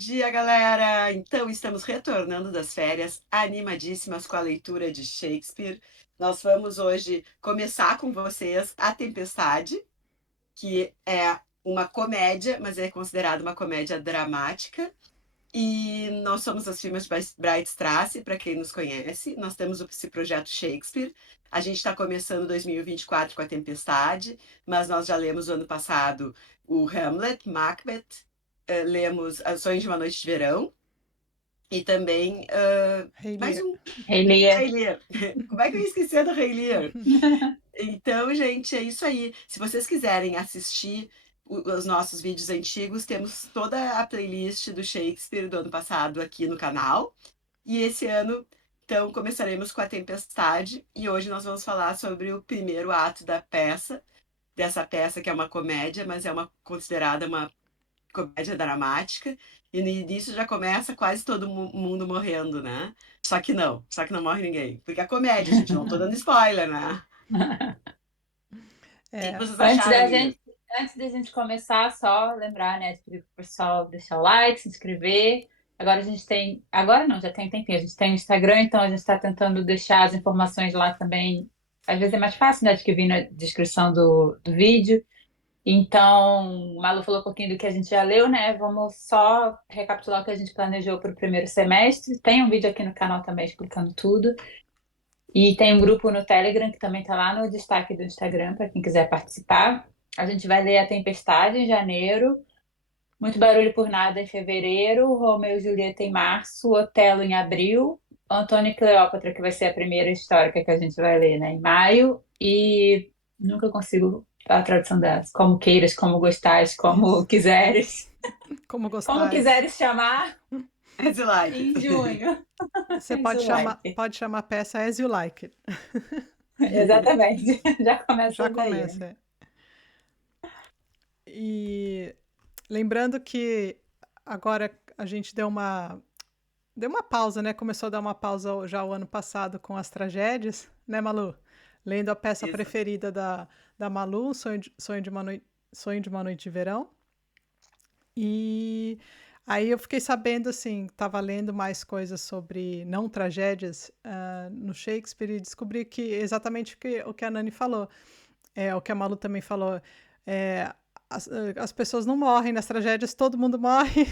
dia, galera! Então, estamos retornando das férias, animadíssimas com a leitura de Shakespeare. Nós vamos hoje começar com vocês A Tempestade, que é uma comédia, mas é considerada uma comédia dramática. E nós somos as firmas Bright Strasse, para quem nos conhece. Nós temos esse projeto Shakespeare. A gente está começando 2024 com A Tempestade, mas nós já lemos o ano passado o Hamlet, Macbeth, lemos As Sonhos de uma Noite de Verão e também Rei mais Lear. um, Rei Lear. Rei Lear. Como é que eu ia esquecer do Rei Lear? Então, gente, é isso aí. Se vocês quiserem assistir os nossos vídeos antigos, temos toda a playlist do Shakespeare do ano passado aqui no canal. E esse ano, então, começaremos com A Tempestade. E hoje nós vamos falar sobre o primeiro ato da peça, dessa peça que é uma comédia, mas é considerada uma comédia dramática. E no início já começa quase todo mundo morrendo, né? Só que não morre ninguém. Porque é comédia, gente, não tô dando spoiler, né? O que É, vocês Antes acharam, da meninas? gente, antes da gente começar, só lembrar, né, de pedir pro pessoal deixar o like, se inscrever. Agora a gente tem, agora não, já tem um tempinho, a gente tem o Instagram, então a gente está tentando deixar as informações lá também. Às vezes é mais fácil, né, de que vir na descrição do vídeo. Então, o Malu falou um pouquinho do que a gente já leu, né? Vamos só recapitular o que a gente planejou para o primeiro semestre. Tem um vídeo aqui no canal também explicando tudo. E tem um grupo no Telegram que também está lá no destaque do Instagram, para quem quiser participar. A gente vai ler A Tempestade em janeiro, Muito Barulho por Nada em fevereiro, Romeu e Julieta em março, Otelo em abril, Antônio e Cleópatra, que vai ser a primeira histórica que a gente vai ler, né, em maio, e nunca consigo falar a tradução delas. Como queiras, como gostais, como isso. quiseres, Como como gostais. quiseres chamar, As you like em it. junho. Você Em July. pode chamar a peça As You Like It. Exatamente. Já Já começa daí, né? começa. E lembrando que agora a gente deu uma pausa, né? Começou a dar uma pausa já o ano passado com as tragédias, né, Malu? Lendo a peça Isso. preferida da Malu, Sonho de uma Noite de Verão. E aí eu fiquei sabendo, assim, estava lendo mais coisas sobre não tragédias no Shakespeare e descobri que exatamente o que a Nani falou, o que a Malu também falou, é, as pessoas não morrem, nas tragédias todo mundo morre,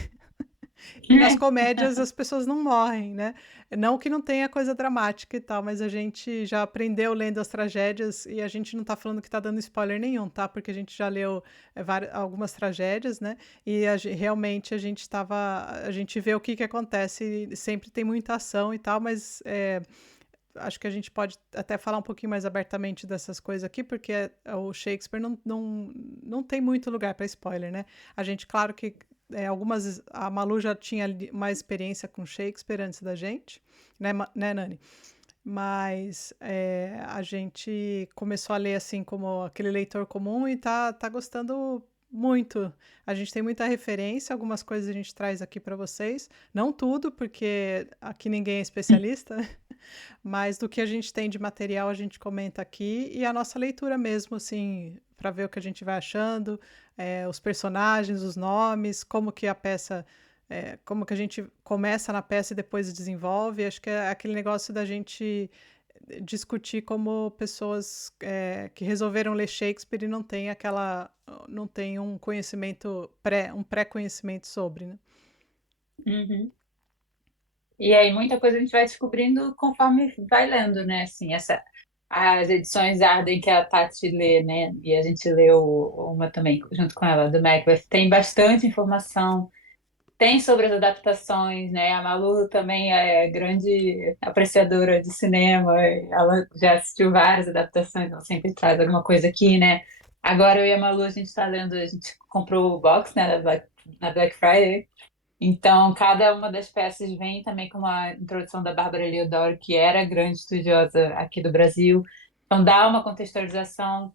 e nas comédias as pessoas não morrem, né? Não que não tenha coisa dramática e tal, mas a gente já aprendeu lendo as tragédias e a gente não tá falando que tá dando spoiler nenhum, tá? Porque a gente já leu algumas tragédias, né? E realmente a gente vê o que acontece, e sempre tem muita ação e tal, mas acho que a gente pode até falar um pouquinho mais abertamente dessas coisas aqui, porque o Shakespeare não tem muito lugar para spoiler, né? A gente, claro que a Malu já tinha mais experiência com Shakespeare antes da gente, né, Nani? Mas a gente começou a ler assim como aquele leitor comum e tá gostando muito. A gente tem muita referência, algumas coisas a gente traz aqui para vocês. Não tudo, porque aqui ninguém é especialista, né? Mas do que a gente tem de material a gente comenta aqui e a nossa leitura mesmo, assim, para ver o que a gente vai achando, os personagens, os nomes, como que a peça, como que a gente começa na peça e depois desenvolve. Acho que é aquele negócio da gente discutir como pessoas que resolveram ler Shakespeare e não tem um conhecimento um pré-conhecimento sobre, né? Uhum. E aí muita coisa a gente vai descobrindo conforme vai lendo, né? Assim, as edições Arden que a Tati lê, né? E a gente leu uma também junto com ela, do Macbeth. Tem bastante informação. Tem sobre as adaptações, né? A Malu também é grande apreciadora de cinema. Ela já assistiu várias adaptações, ela sempre traz alguma coisa aqui, né? Agora eu e a Malu, a gente está lendo, a gente comprou o box, né, na Black Friday. Então, cada uma das peças vem também com uma introdução da Bárbara Leodoro, que era grande estudiosa aqui do Brasil. Então, dá uma contextualização.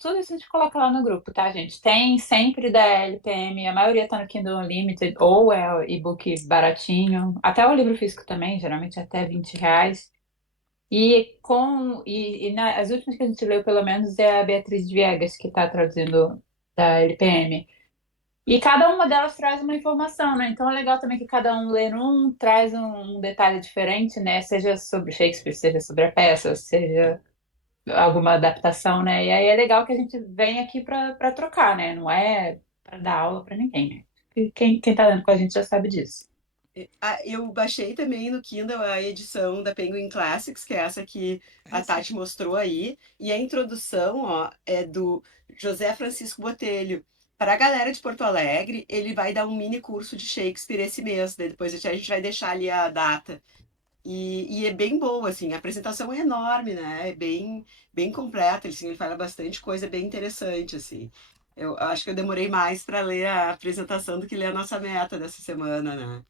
Tudo isso a gente coloca lá no grupo, tá, gente? Tem sempre da LPM, a maioria tá no Kindle Unlimited, ou é o e-book baratinho, até o livro físico também, geralmente até R$ 20. As últimas que a gente leu, pelo menos, é a Beatriz Viegas, que está traduzindo da LPM. E cada uma delas traz uma informação, né? Então é legal também que cada um lê traz um detalhe diferente, né? Seja sobre Shakespeare, seja sobre a peça, seja alguma adaptação, né? E aí é legal que a gente vem aqui para trocar, né? Não é para dar aula para ninguém, né? E quem tá dando com a gente já sabe disso. Eu baixei também no Kindle a edição da Penguin Classics, que é essa que a Essa. Tati mostrou aí. E a introdução, ó, é do José Francisco Botelho. Para a galera de Porto Alegre, ele vai dar um mini curso de Shakespeare esse mês. Depois a gente vai deixar ali a data. E é bem boa, assim. A apresentação é enorme, né? É bem completa. Assim, ele fala bastante coisa bem interessante, assim. Eu acho que eu demorei mais para ler a apresentação do que ler a nossa meta dessa semana, né?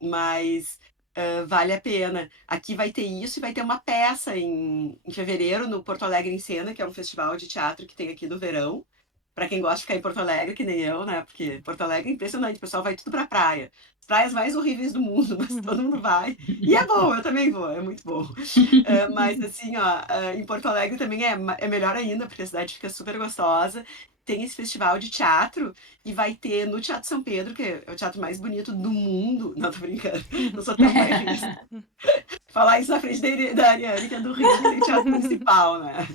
Mas vale a pena. Aqui vai ter isso e vai ter uma peça em fevereiro no Porto Alegre em Cena, que é um festival de teatro que tem aqui no verão. Para quem gosta de ficar em Porto Alegre, que nem eu, né? Porque Porto Alegre é impressionante, o pessoal vai tudo pra praia. As praias mais horríveis do mundo, mas todo mundo vai. E é bom, eu também vou, é muito bom. Mas assim, ó, em Porto Alegre também é melhor ainda, porque a cidade fica super gostosa. Tem esse festival de teatro e vai ter no Teatro São Pedro, que é o teatro mais bonito do mundo. Não, tô brincando, não sou tão bairrista. Falar isso na frente da Ariane, que é do Rio, que tem teatro municipal, né?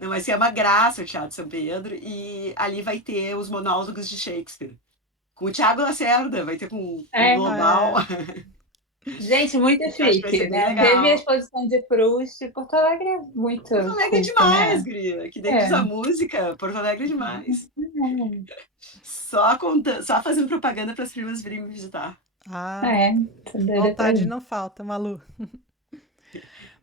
Não, mas é uma graça o Teatro São Pedro. E ali vai ter os monólogos de Shakespeare. Com o Tiago Lacerda, vai ter com o É, Global. É, gente, muito Eu acho que vai chique, ser bem né? Teve a legal. exposição de Proust, Porto Alegre é muito Porto Alegre é culto, demais, né? Gria. Que nem É. diz a música, Porto Alegre é demais. Só fazendo propaganda para as primas virem me visitar. ah, É, tô doida pra vontade ir. não falta, Malu.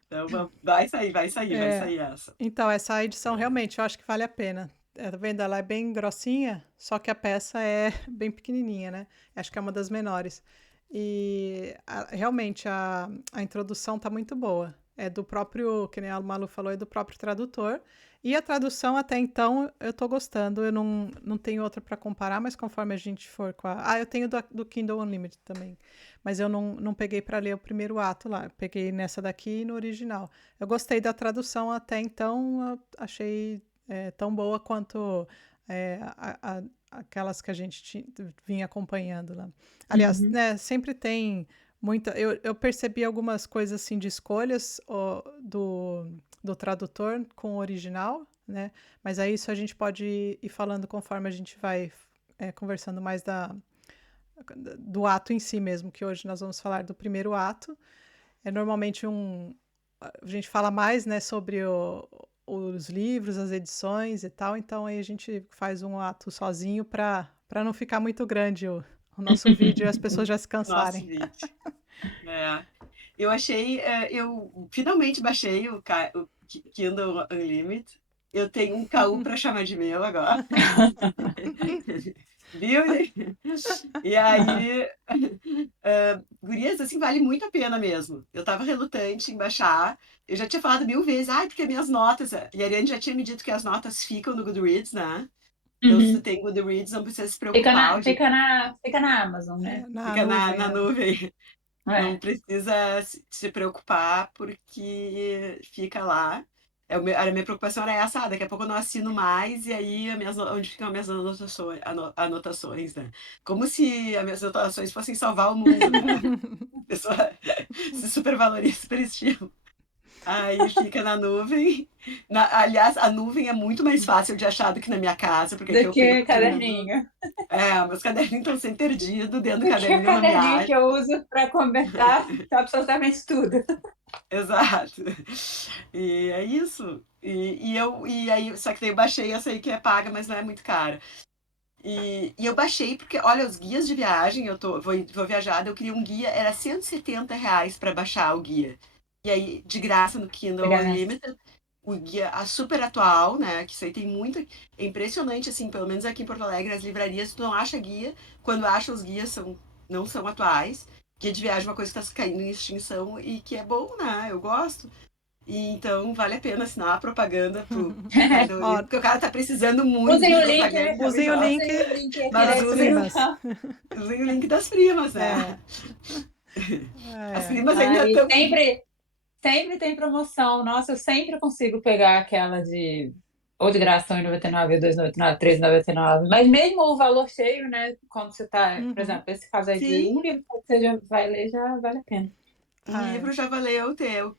Então vai sair, vai É, sair essa. então, essa edição realmente eu acho que vale a pena. Tá vendo? Ela é bem grossinha, só que a peça é bem pequenininha, né? Acho que é uma das menores. E realmente a introdução tá muito boa. É do próprio, que nem a Malu falou, é do próprio tradutor. E a tradução até então eu tô gostando. Eu não tenho outra para comparar, mas conforme a gente for com a. Ah, eu tenho do Kindle Unlimited também. Mas eu não peguei para ler o primeiro ato lá. Eu peguei nessa daqui e no original. Eu gostei da tradução até então, eu achei tão boa quanto aquelas que a gente vinha acompanhando lá. Aliás, Uhum. né, sempre tem muita. Eu percebi algumas coisas assim de escolhas do tradutor com o original, né? Mas aí isso a gente pode ir falando conforme a gente vai conversando mais do ato em si mesmo, que hoje nós vamos falar do primeiro ato. É normalmente a gente fala mais, né, sobre os livros, as edições e tal, então aí a gente faz um ato sozinho para não ficar muito grande o nosso vídeo e as pessoas já se Nosso cansarem. vídeo. É. Eu finalmente baixei o Kindle Unlimited. Eu tenho um KU para chamar de meu agora. Viu? E aí, gurias, assim, vale muito a pena mesmo. Eu tava relutante em baixar. Eu já tinha falado 1000 vezes, porque minhas notas. E a Ariane já tinha me dito que as notas ficam no Goodreads, né? Então, se tu Uhum. tem Goodreads, não precisa se preocupar. Fica na Amazon, É, né? na Fica nuvem. na nuvem. Não É. precisa se preocupar, porque fica lá. A minha preocupação era essa, daqui a pouco eu não assino mais, e aí onde ficam as minhas anotações, né? Como se as minhas anotações fossem salvar o mundo, né? A pessoa se supervaloriza, superestima. Aí fica na nuvem. Aliás, a nuvem é muito mais fácil de achar do que na minha casa, porque aqui Do eu que perco tudo. caderninho. Meus caderninhos estão sempre perdidos, dentro do Do que o caderninho eu não me caderninho que acho. eu uso para comentar absolutamente tudo. Exato. E é isso. E aí, só que daí eu baixei essa aí que é paga, mas não é muito cara. E eu baixei porque, olha, os guias de viagem, vou viajar, daí eu queria um guia, era R$ 170 para baixar o guia. E aí, de graça no Kindle Pegar nessa. Unlimited, o guia super atual, né? Que isso aí tem muito. É impressionante, assim, pelo menos aqui em Porto Alegre, as livrarias, tu não acha guia. Quando acha, os guias não são atuais. Guia de viagem é uma coisa que está caindo em extinção e que é bom, né? Eu gosto. E então vale a pena assinar a propaganda pro cara do Ó, livro, porque o cara tá precisando muito Usem de o link, propaganda, realmente, usem o ó. link usem o link aqui Mas da das usem, primas. descrição. usem o link das primas, né? É, As é. primas Ah, ainda e estão. sempre tem promoção. Nossa, eu sempre consigo pegar aquela de. ou de graça, R$1,99, R$2,99, R$3,99. Mas mesmo o valor cheio, né? Quando você tá, por Uhum. exemplo, esse caso aí de Sim, um livro que você já vai ler, já vale a pena. um Ah, livro já valeu teu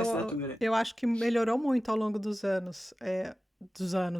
assinatura. eu acho que melhorou muito ao longo dos anos,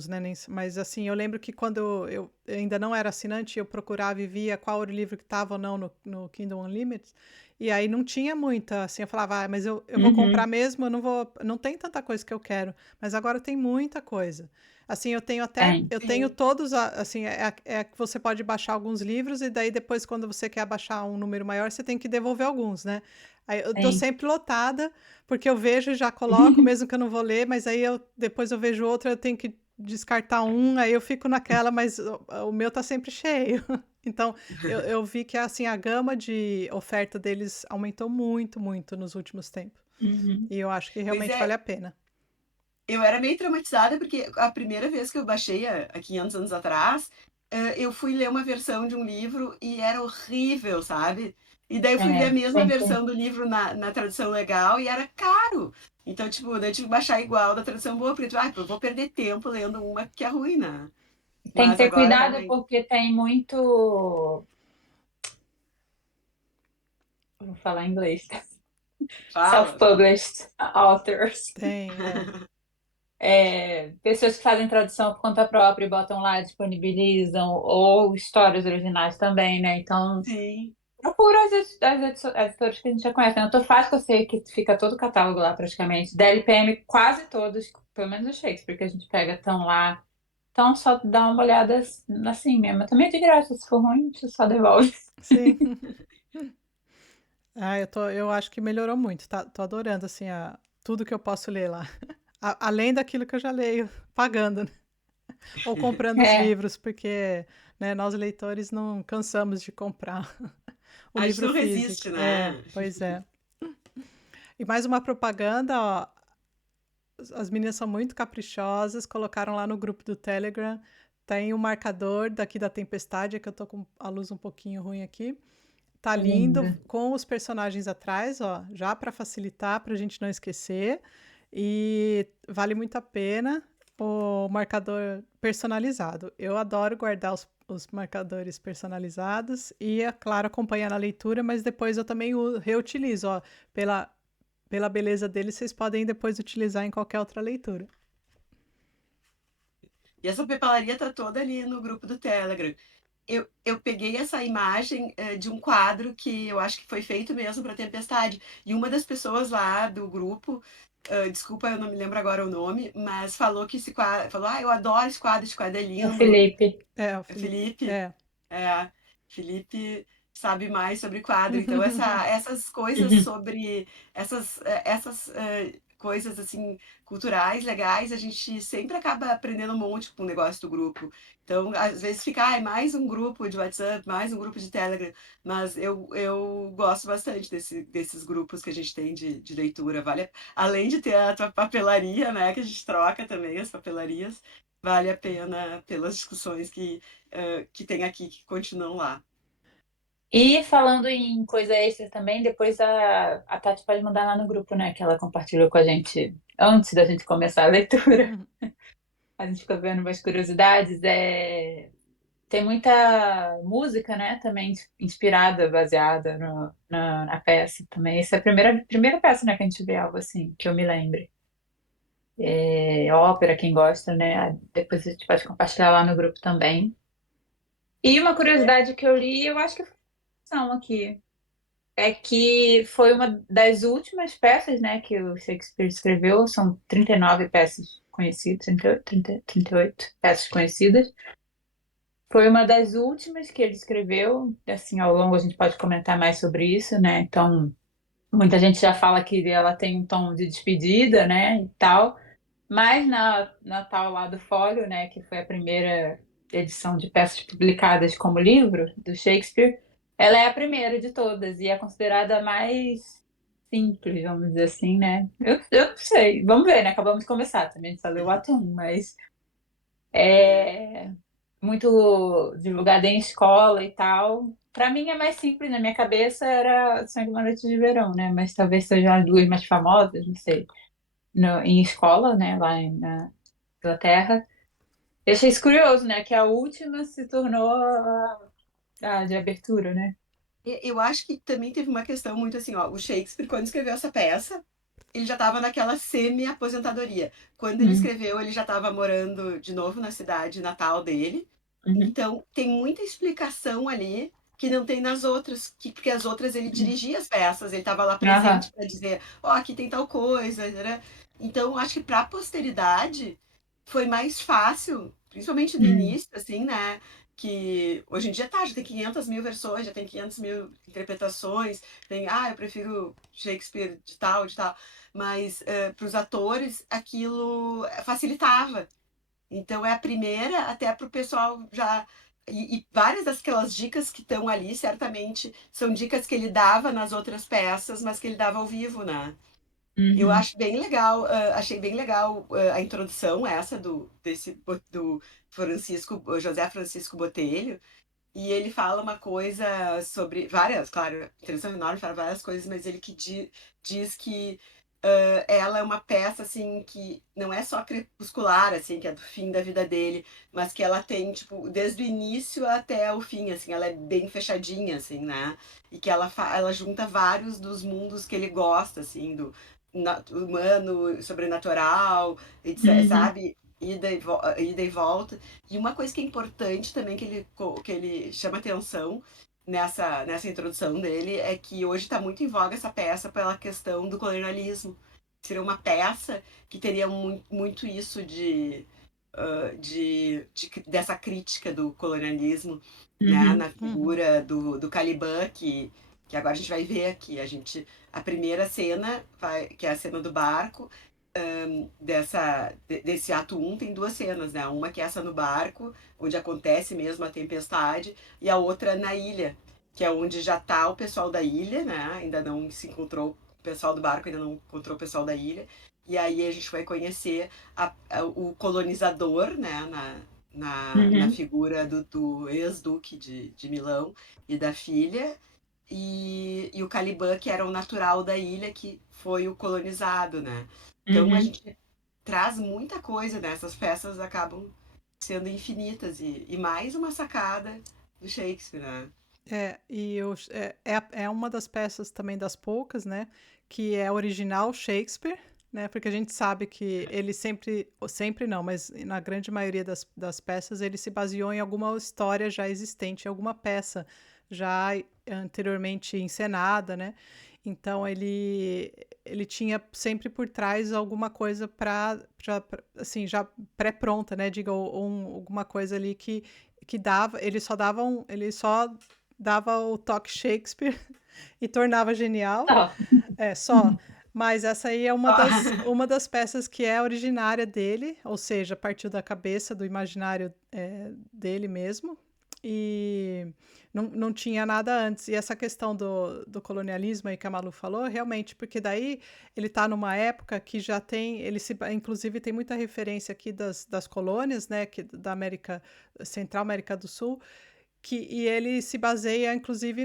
né? Mas assim, eu lembro que quando eu ainda não era assinante, eu procurava e via qual era o livro que estava ou não no Kindle Unlimited, e aí não tinha muita, assim, eu falava, mas eu vou comprar Uhum. mesmo, eu não vou, não tem tanta coisa que eu quero, mas agora tem muita coisa. Assim, Tem. eu tenho Sim. todos, assim, é que você pode baixar alguns livros e daí depois, quando você quer baixar um número maior, você tem que devolver alguns, né? Aí eu tô Tem. sempre lotada, porque eu vejo e já coloco, mesmo que eu não vou ler, mas aí depois eu vejo outro, eu tenho que descartar um, aí eu fico naquela, mas o meu tá sempre cheio. Então, eu vi que assim, a gama de oferta deles aumentou muito, muito nos últimos tempos. Uhum. E eu acho que Pois realmente vale é, a pena. eu era meio traumatizada porque a primeira vez que eu baixei há 500 anos atrás, eu fui ler uma versão de um livro e era horrível, sabe? E daí eu fui ver a É, mesma sempre. versão do livro na tradução legal e era caro. Então, tipo, daí eu tive que baixar igual da tradução boa, porque, eu vou perder tempo lendo uma que é ruim, né? Tem que Mas ter agora cuidado realmente porque tem muito. Vou falar em inglês. fala. Self-published authors. Tem, Pessoas que fazem tradução por conta própria e botam lá, disponibilizam, ou histórias originais também, né? Então, Sim. procura as editoras que a gente já conhece. Né? Autofácil, que eu sei que fica todo o catálogo lá praticamente. Da LPM, quase todos, pelo menos o Shakespeare que a gente pega, estão lá. Então, só dá uma olhada assim mesmo. Também é de graça, se for ruim, você só devolve. sim. Ah, eu acho que melhorou muito, tá? Tô adorando, assim, tudo que eu posso ler lá. Além daquilo que eu já leio, pagando, né? Ou comprando os É, livros, porque, né, nós leitores não cansamos de comprar o A gente livro não físico. resiste, É, né? pois é. E mais uma propaganda, ó, as meninas são muito caprichosas, colocaram lá no grupo do Telegram, tem o marcador daqui da tempestade, é que eu tô com a luz um pouquinho ruim aqui. Tá lindo, lindo. com os personagens atrás, ó, já para facilitar, para a gente não esquecer. E vale muito a pena o marcador personalizado. Eu adoro guardar os marcadores personalizados e, é claro, acompanhar a leitura, mas depois eu também reutilizo, ó, pela, pela beleza dele, vocês podem depois utilizar em qualquer outra leitura. E essa papelaria tá toda ali no grupo do Telegram. Eu peguei essa imagem de um quadro que eu acho que foi feito mesmo para Tempestade. E uma das pessoas lá do grupo, desculpa, eu não me lembro agora o nome, mas falou que esse quadro, falou, eu adoro esse quadro é O lindo. Felipe. É, o É Felipe. Felipe, É. é, Felipe sabe mais sobre quadro. Então, essas coisas Uhum. sobre essas coisas assim culturais legais, a gente sempre acaba aprendendo um monte com o negócio do grupo. Então, às vezes fica, é mais um grupo de WhatsApp, mais um grupo de Telegram, mas eu gosto bastante desses grupos que a gente tem de leitura. Além de ter a tua papelaria, né, que a gente troca também as papelarias, vale a pena pelas discussões que tem aqui que continuam lá. E falando em coisa extra também, depois a Tati pode mandar lá no grupo, né? Que ela compartilhou com a gente antes da gente começar a leitura. A gente ficou vendo umas curiosidades. Tem muita música, né? Também inspirada, baseada na peça também. Essa é a primeira peça, né? Que a gente vê algo assim, que eu me lembre. Ópera, quem gosta, né? Depois a gente pode compartilhar lá no grupo também. E uma É, curiosidade que eu li, eu acho que são aqui. É que foi uma das últimas peças, né, que o Shakespeare escreveu, são 39 peças conhecidas, 38 peças conhecidas. Foi uma das últimas que ele escreveu, assim, ao longo a gente pode comentar mais sobre isso, né? Então, muita gente já fala que ela tem um tom de despedida, né, e tal, mas na tal lá do Fólio, né, que foi a primeira edição de peças publicadas como livro do Shakespeare, ela é a primeira de todas e é considerada a mais simples, vamos dizer assim, né? Eu não sei, vamos ver, né? Acabamos de começar também, a gente só leu o ato 1, mas é muito divulgada em escola e tal. Para mim é mais simples, na minha cabeça era Sonho de uma Noite de Verão, né? Mas talvez sejam as duas mais famosas, não sei. Em escola, né? Inglaterra. Eu achei isso curioso, né? Que a última se tornou a de abertura, né? Eu acho que também teve uma questão muito assim, ó, o Shakespeare, quando escreveu essa peça, ele já estava naquela semi-aposentadoria. Quando ele Uhum, escreveu, ele já estava morando de novo na cidade natal dele. uhum, Então, tem muita explicação ali que não tem nas outras, porque as outras ele uhum. dirigia as peças, ele estava lá Aham. presente para dizer, ó, aqui tem tal coisa, né? Então, acho que para a posteridade foi mais fácil, principalmente no Uhum, início, assim, né? Que hoje em dia tá, já tem 500 mil versões, já tem 500 mil interpretações, tem, eu prefiro Shakespeare de tal, mas para os atores aquilo facilitava. Então é a primeira, até para o pessoal já. E várias daquelas dicas que estão ali, certamente, são dicas que ele dava nas outras peças, mas que ele dava ao vivo, né? Eu uhum. acho bem legal, achei bem legal a introdução essa do Francisco, José Francisco Botelho, e ele fala uma coisa sobre várias, claro, introdução enorme, fala várias coisas, mas ele que diz que ela é uma peça assim que não é só crepuscular, assim, que é do fim da vida dele, mas que ela tem tipo desde o início até o fim, assim, ela é bem fechadinha, assim, né? E que ela junta vários dos mundos que ele gosta, assim, do humano, sobrenatural, Uhum, sabe? Ida e volta. E uma coisa que é importante também que ele chama atenção nessa introdução dele é que hoje está muito em voga essa peça pela questão do colonialismo. Seria uma peça que teria muito isso dessa crítica do colonialismo, né, uhum, na Uhum. figura do Caliban, que agora a gente vai ver aqui. A primeira cena, que é a cena do barco, desse ato um tem duas cenas, né? Uma que é essa no barco, onde acontece mesmo a tempestade, e a outra na ilha, que é onde já tá o pessoal da ilha, né? Ainda não se encontrou, o pessoal do barco ainda não encontrou o pessoal da ilha. E aí a gente vai conhecer o colonizador, né? Na uhum, figura do ex-duque de Milão e da filha, e o Caliban, que era o natural da ilha, que foi o colonizado, né? Então a uhum. gente traz muita coisa, né? Essas peças acabam sendo infinitas e mais uma sacada do Shakespeare, né? É uma das peças também das poucas, né, que é original Shakespeare, né, porque a gente sabe que ele sempre não, mas na grande maioria das peças ele se baseou em alguma história já existente, em alguma peça já anteriormente encenada, né, então ele tinha sempre por trás alguma coisa assim, já pré-pronta, né, diga, alguma coisa ali que dava, ele só dava o toque Shakespeare e tornava genial. Só. É, só. Mas essa aí é Ó, uma das peças que é originária dele, ou seja, partiu da cabeça, do imaginário dele mesmo. E não tinha nada antes. E essa questão do colonialismo aí que a Malu falou, realmente, porque daí ele está numa época que já tem, inclusive tem muita referência aqui das colônias, né, da América Central, América do Sul, e ele se baseia, inclusive,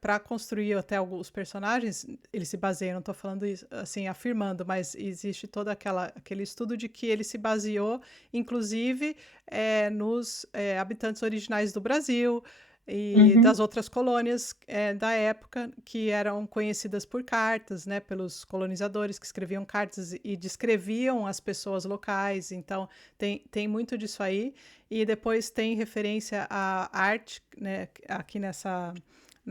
para construir até alguns personagens. Ele se baseia, não estou falando isso, assim, afirmando, mas existe todo aquele estudo de que ele se baseou, inclusive, nos habitantes originais do Brasil e Uhum, das outras colônias da época, que eram conhecidas por cartas, né, pelos colonizadores que escreviam cartas e descreviam as pessoas locais. Então, tem muito disso aí. E depois tem referência à arte, né? Aqui na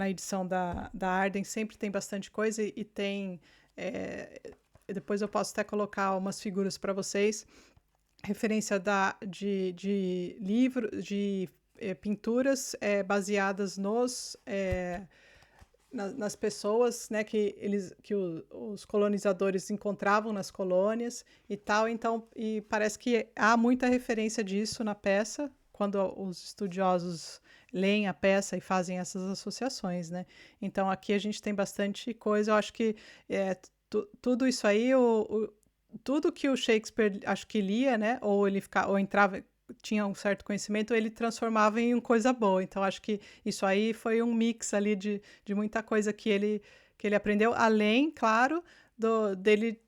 edição da Arden sempre tem bastante coisa e tem. é, Depois eu posso até colocar umas figuras para vocês. Referência de livros, de pinturas baseadas nas pessoas, né, os colonizadores encontravam nas colônias e tal. Então, e parece que há muita referência disso na peça, quando os estudiosos leem a peça e fazem essas associações, né? Então, aqui a gente tem bastante coisa. Eu acho que tudo isso aí, tudo que o Shakespeare acho que lia, né, ou entrava, tinha um certo conhecimento, ele transformava em uma coisa boa. Então, acho que isso aí foi um mix ali de muita coisa que ele aprendeu, além, claro, dele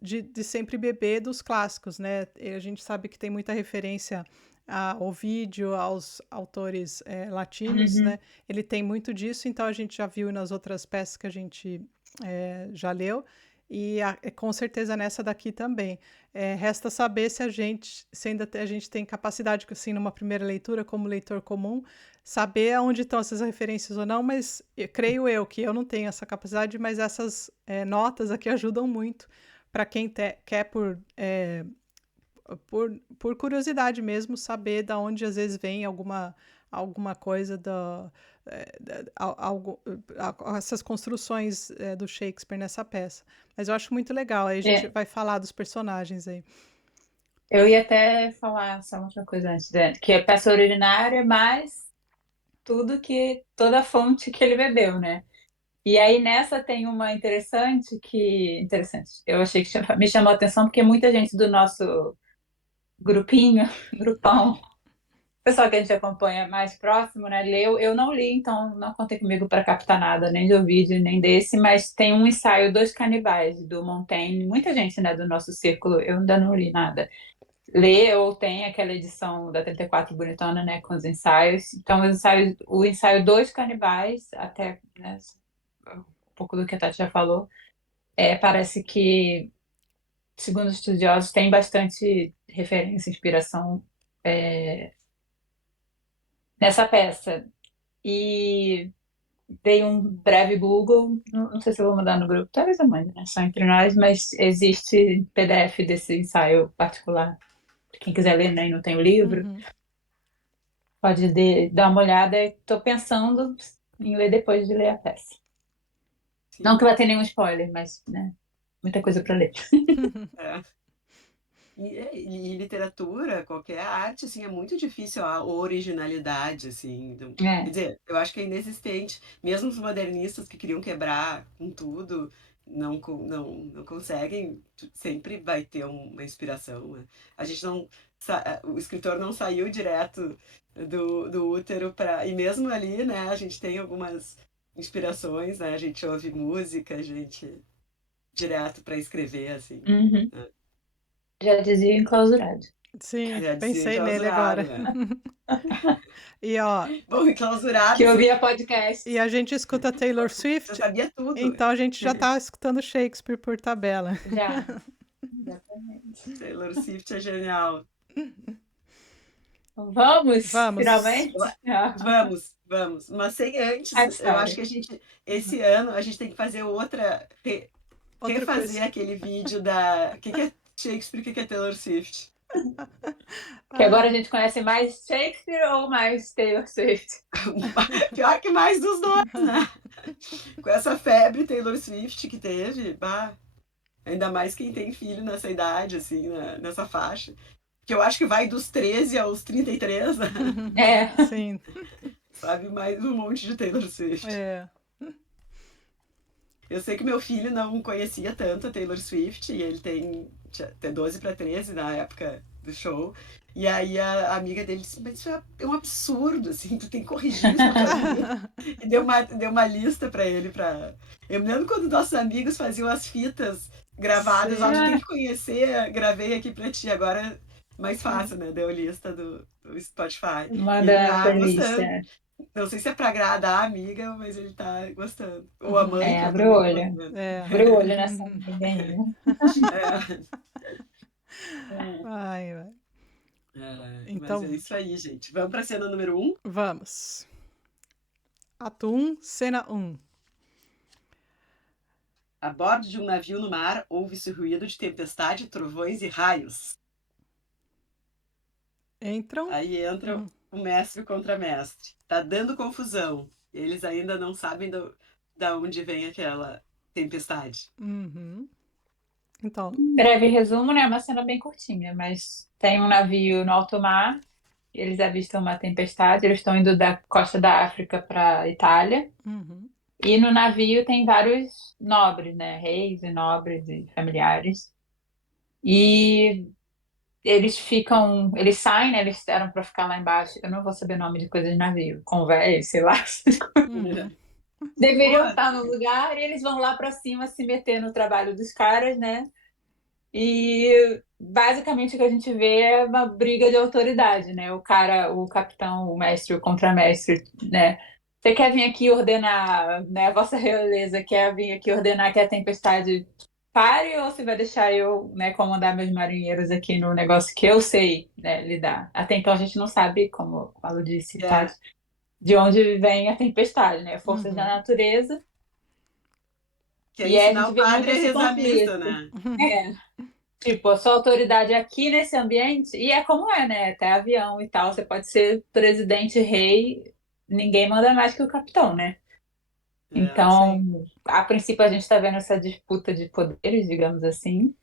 de sempre beber dos clássicos, né? E a gente sabe que tem muita referência ao vídeo, aos autores latinos, Uhum. né? Ele tem muito disso, então a gente já viu nas outras peças que a gente já leu, e com certeza nessa daqui também. Resta saber se a gente tem capacidade, assim, numa primeira leitura, como leitor comum, saber aonde estão essas referências ou não, mas creio eu que eu não tenho essa capacidade, mas essas notas aqui ajudam muito para quem quer por curiosidade mesmo, saber da onde às vezes vem alguma coisa essas construções do Shakespeare nessa peça. Mas eu acho muito legal, aí a gente vai falar dos personagens aí. Eu ia até falar só uma outra coisa antes, que é peça originária, mas toda a fonte que ele bebeu, né? E aí nessa tem uma interessante, eu achei que me chamou a atenção, porque muita gente do nosso grupão, pessoal que a gente acompanha mais próximo, né, leu. Eu não li, então não contei comigo para captar nada, nem do vídeo, nem desse, mas tem um ensaio Dois Canibais, do Montaigne. Muita gente, né, do nosso círculo, eu ainda não li nada. Lê ou tem aquela edição da 34 bonitona, né, com os ensaios. Então, o ensaio Dois Canibais, até, né, um pouco do que a Tati já falou, parece que, segundo os estudiosos, tem bastante referência, inspiração nessa peça. E dei um breve Google, não sei se eu vou mandar no grupo, talvez eu mande, né? Só entre nós, mas existe PDF desse ensaio particular. Quem quiser ler, né, e não tem o livro, pode dar uma olhada. Estou pensando em ler depois de ler a peça. Sim. Não que vai ter nenhum spoiler, mas, né, muita coisa para ler. É. E literatura, qualquer arte, assim, é muito difícil a originalidade, assim. Quer dizer, eu acho que é inexistente. Mesmo os modernistas que queriam quebrar com tudo, não conseguem. Sempre vai ter uma inspiração, né? A gente não... O escritor não saiu direto do útero para... E mesmo ali, né, a gente tem algumas inspirações, né? A gente ouve música, a gente... Direto para escrever, assim. Uhum. Né? Já dizia enclausurado. Sim, Já dizia pensei nele enclausurado, agora. né? E ó, Bom, enclausurado, Que eu assim, ouvia podcast. e a gente escuta Taylor você Swift, sabia tudo. então a gente já tá escutando Shakespeare por tabela. Já. Exatamente. Taylor Swift é genial. Vamos, Vamos. finalmente? Vamos. Mas sem antes, A eu acho história. que esse ano, a gente tem que fazer outra refazer coisa. aquele vídeo da... O que é Shakespeare, o que é Taylor Swift? Que agora a gente conhece mais Shakespeare ou mais Taylor Swift? Pior que mais dos dois, né? Com essa febre Taylor Swift que teve, bah, ainda mais quem tem filho nessa idade, assim, nessa faixa. Que eu acho que vai dos 13 aos 33, né? Sim. Sabe, mais um monte de Taylor Swift. Eu sei que meu filho não conhecia tanto a Taylor Swift, e ele tem 12 para 13 na época do show. E aí a amiga dele disse, mas isso é um absurdo, assim, tu tem que corrigir isso na tua vida. E deu uma lista para ele. Eu me lembro quando nossos amigos faziam as fitas gravadas, ó, tu tem que conhecer, gravei aqui pra ti. Agora mais fácil, né? Deu lista do Spotify. E ele Manda tá playlist. gostando. Não sei se é pra agradar a amiga, mas ele tá gostando. Ou a mãe, que Abre o também tá olho. gostando. Abre o olho nessa amiga aí. Ai. Então, mas é isso aí, gente. Vamos pra cena número 1? Vamos. Ato 1, cena 1. A bordo de um navio no mar, ouve-se ruído de tempestade, trovões e raios. Aí entra o mestre contra mestre. Tá dando confusão. Eles ainda não sabem da onde vem aquela tempestade. Então. Breve resumo, né? Uma cena bem curtinha, mas tem um navio no alto mar. Eles avistam uma tempestade. Eles estão indo da costa da África para Itália. E no navio tem vários nobres, né? Reis e nobres e familiares. E eles saem, né? Eles eram para ficar lá embaixo. Eu não vou saber nome de coisa de navio, convés, sei lá. Deveriam estar no lugar e eles vão lá para cima se meter no trabalho dos caras, né? E basicamente o que a gente vê é uma briga de autoridade, né? O cara, o capitão, o mestre, o contramestre, né? Você quer vir aqui ordenar, né? A Vossa Realeza quer vir aqui ordenar que a tempestade pare ou você vai deixar eu, né, comandar meus marinheiros aqui no negócio que eu sei, né, lidar? Até então a gente não sabe, como o Paulo disse, tá? É, De onde vem a tempestade, né? Forças da Uhum. natureza. que é E aí a ensinar gente o vê muito padre a esse rezar a missa, conflito. né? É. Tipo, a sua autoridade aqui nesse ambiente, e é como é, né? Até avião e tal, você pode ser presidente, rei, ninguém manda mais que o capitão, né? É. Então, Sim. a princípio, a gente está vendo essa disputa de poderes, digamos assim,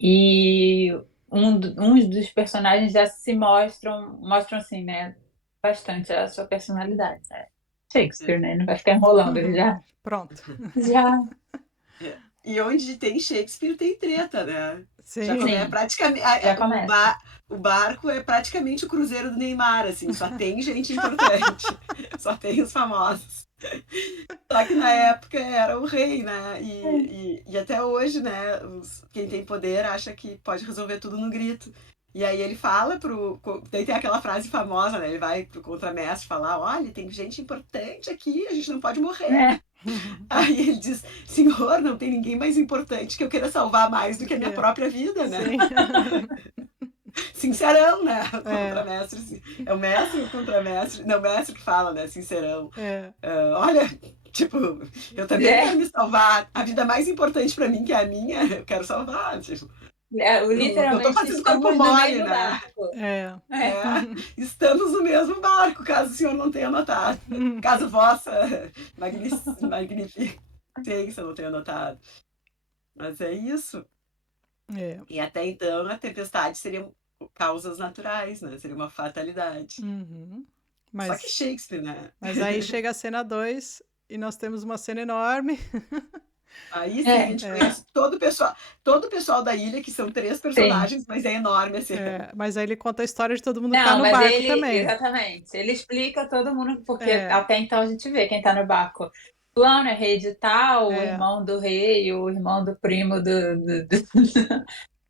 e uns dos personagens já se mostram assim, né? Bastante a sua personalidade, né? Shakespeare, né? Não vai ficar enrolando, ele Pronto. já, É. E onde tem Shakespeare tem treta, né? Já Sim. começa sim, praticamente já começa. o barco é praticamente o cruzeiro do Neymar, assim, só tem gente importante, só tem os famosos. Só que na época era o rei, né? E até hoje, né? Quem tem poder acha que pode resolver tudo no grito. E aí ele fala pro. Daí tem aquela frase famosa, né? Ele vai pro contramestre falar: olha, tem gente importante aqui, a gente não pode morrer. É, Aí ele diz: Senhor, não tem ninguém mais importante que eu queira salvar mais do Do que a minha que? própria vida, né? Sim. Sincerão, né? O É, contramestre. É o mestre e o contramestre. Não, o mestre que fala, né? Sincerão. é. Olha, tipo, eu também quero é, me salvar. A vida mais importante pra mim, que é a minha, eu quero salvar. Tipo, não tô literalmente fazendo corpo estamos no mole, mesmo né? barco. É. É. É, estamos no mesmo barco, caso o senhor não tenha notado. Caso vossa magnificência não tenha notado. Mas é isso. É. E até então a tempestade seria causas naturais, né? Seria uma fatalidade. Uhum. Só que Mas, Shakespeare, né? mas aí chega a cena 2 e nós temos uma cena enorme. Aí sim a É, gente É, conhece todo o pessoal da ilha, que são três sim. personagens, mas é enorme assim. mas aí ele conta a história de todo mundo que tá Não, no mas barco ele, também. exatamente, ele explica todo mundo, porque É, até então a gente vê quem tá no barco. Fulano é rei de tal, o é. irmão do rei, o irmão do primo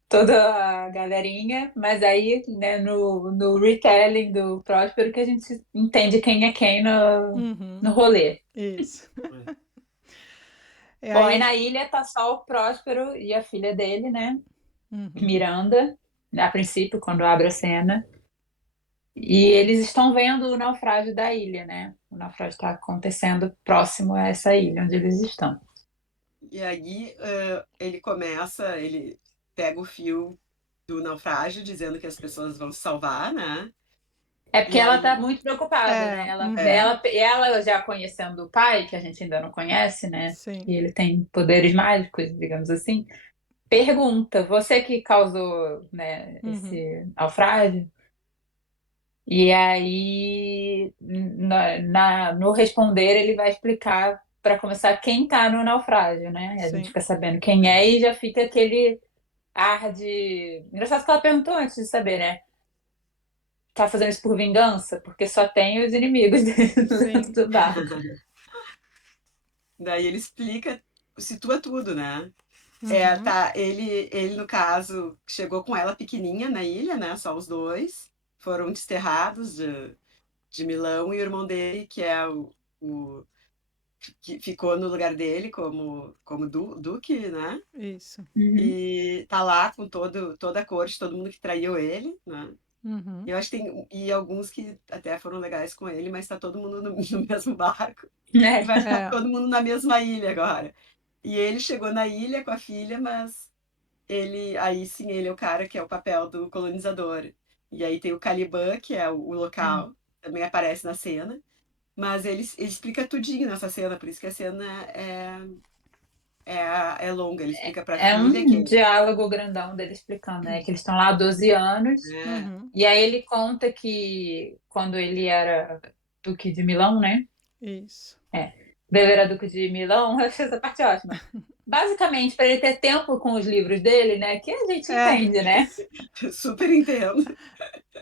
toda a galerinha, mas aí, né, no retelling do Próspero que a gente entende quem é quem Uhum. no rolê. Isso. É Bom, aí aí ele. na ilha tá só o Próspero e a filha dele, né? Uhum. Miranda, a princípio, quando abre a cena. E eles estão vendo o naufrágio da ilha, né? O naufrágio está acontecendo próximo a essa ilha onde eles estão. E aí ele pega o fio do naufrágio, dizendo que as pessoas vão se salvar, né? É porque E ela está aí, muito preocupada, É, né? Ela, uhum. ela, ela já conhecendo o pai, que a gente ainda não conhece, né? Sim. Que ele tem poderes mágicos, digamos assim. Pergunta, você que causou, né, Uhum. esse naufrágio? E aí, no responder, ele vai explicar, para começar, quem está no naufrágio, né? A gente Sim. fica sabendo quem é e já fica aquele ar de. Engraçado que ela perguntou antes de saber, né? Tá fazendo isso por vingança? Porque só tem os inimigos dentro Sim. do barco. daí ele explica, situa tudo, né? Uhum. Tá, ele no caso chegou com ela pequenininha na ilha, né? Só os dois foram desterrados de Milão e o irmão dele, que é o que ficou no lugar dele como duque, né? Isso. Uhum. E tá lá com toda a corte, todo mundo que traiu ele, né? Uhum. E eu acho que tem alguns que até foram legais com ele, mas tá todo mundo no mesmo barco e É. vai ficar É. todo mundo na mesma ilha agora. E ele chegou na ilha com a filha, mas aí sim, ele é o cara que é o papel do colonizador. E aí tem o Caliban, que é o Hum. local, também aparece na cena, mas ele explica tudinho nessa cena, por isso que a cena é longa. Ele explica pra É filha um que diálogo grandão dele explicando, né? Que eles estão lá há 12 anos. é, Uhum. E aí ele conta que quando ele era Duque de Milão, né? Isso. É. Ele era Duque de Milão, eu achei essa parte ótima. Basicamente, para ele ter tempo com os livros dele, né? Que a gente É. entende, né? super entendo.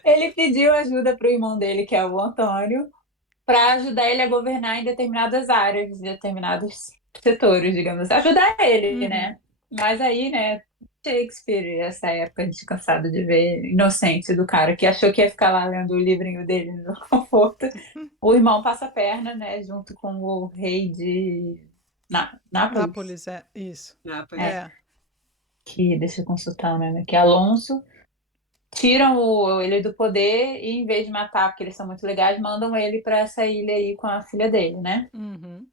Ele pediu ajuda para o irmão dele, que é o Antônio, para ajudar ele a governar em determinadas áreas, em determinados setores, digamos assim. Ajudar ele, Uhum. né? Mas aí, né? Shakespeare, essa época descansado de ver inocente do cara que achou que ia ficar lá lendo o livrinho dele no conforto. O irmão passa a perna, né, junto com o rei de Nápoles. Nápoles, é isso. É, Nápoles. É. que deixa eu consultar o nome aqui, Alonso. Tiram ele do poder e, em vez de matar, porque eles são muito legais, mandam ele para essa ilha aí com a filha dele, né? Uhum.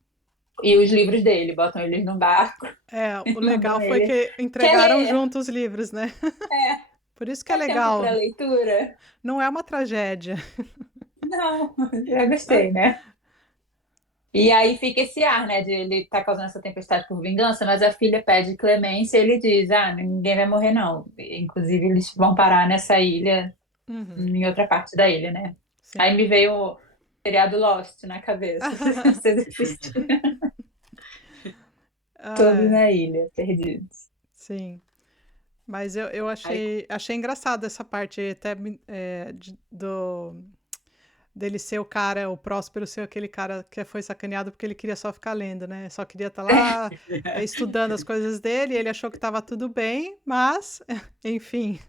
E os livros dele, botam eles num barco É, e o legal mandam foi ele. que Quer entregaram ler? junto os livros, né? É, Por isso que é quer tempo legal. para leitura? Não é uma tragédia. Não, já gostei, né? E aí fica esse ar, né, de ele tá causando essa tempestade por vingança, mas a filha pede clemência e ele diz, ninguém vai morrer não. Inclusive eles vão parar nessa ilha, Uhum. em outra parte da ilha, né? Aí Sim. me veio o seriado Lost na cabeça. Vocês assistiram Ah, todos é. na ilha, perdidos. Sim. Mas eu Aí, achei engraçado essa parte aí, até dele ser o cara, o Próspero ser aquele cara que foi sacaneado porque ele queria só ficar lendo, né? Só queria estar lá estudando as coisas dele, e ele achou que estava tudo bem, mas, enfim,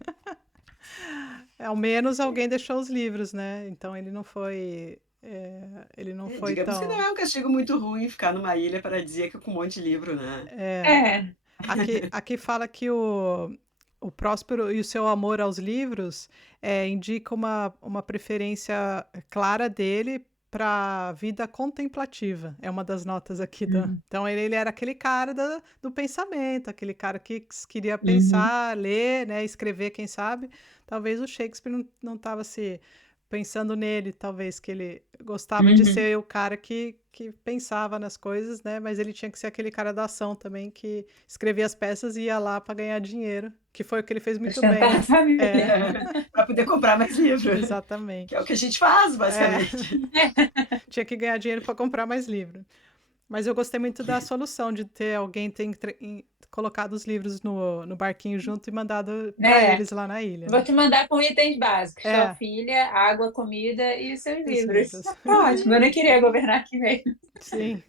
ao menos alguém deixou os livros, né? Então ele não foi digamos que não tão. é um castigo muito ruim ficar numa ilha paradisíaca com um monte de livro, né? É. Aqui fala que o Próspero e o seu amor aos livros indica uma preferência clara dele para a vida contemplativa. É uma das notas aqui. Uhum. Então, ele era aquele cara do pensamento, aquele cara que queria Uhum. pensar, ler, né, escrever, quem sabe. Talvez o Shakespeare não estava se pensando nele, talvez que ele gostava de Uhum. ser o cara que pensava nas coisas, né? Mas ele tinha que ser aquele cara da ação também que escrevia as peças e ia lá para ganhar dinheiro, que foi o que ele fez muito Sustentar a bem. É, família. Para poder comprar mais livro, que é o exatamente. que a gente faz, É, basicamente. tinha que ganhar dinheiro para comprar mais livro. Mas eu gostei muito da solução de ter alguém colocado os livros no barquinho junto e mandado para É. eles lá na ilha, Vou né? te mandar com itens básicos: sua É, filha, água, comida e os seus e os livros. livros. Tá ótimo, eu nem queria governar aqui mesmo. Sim.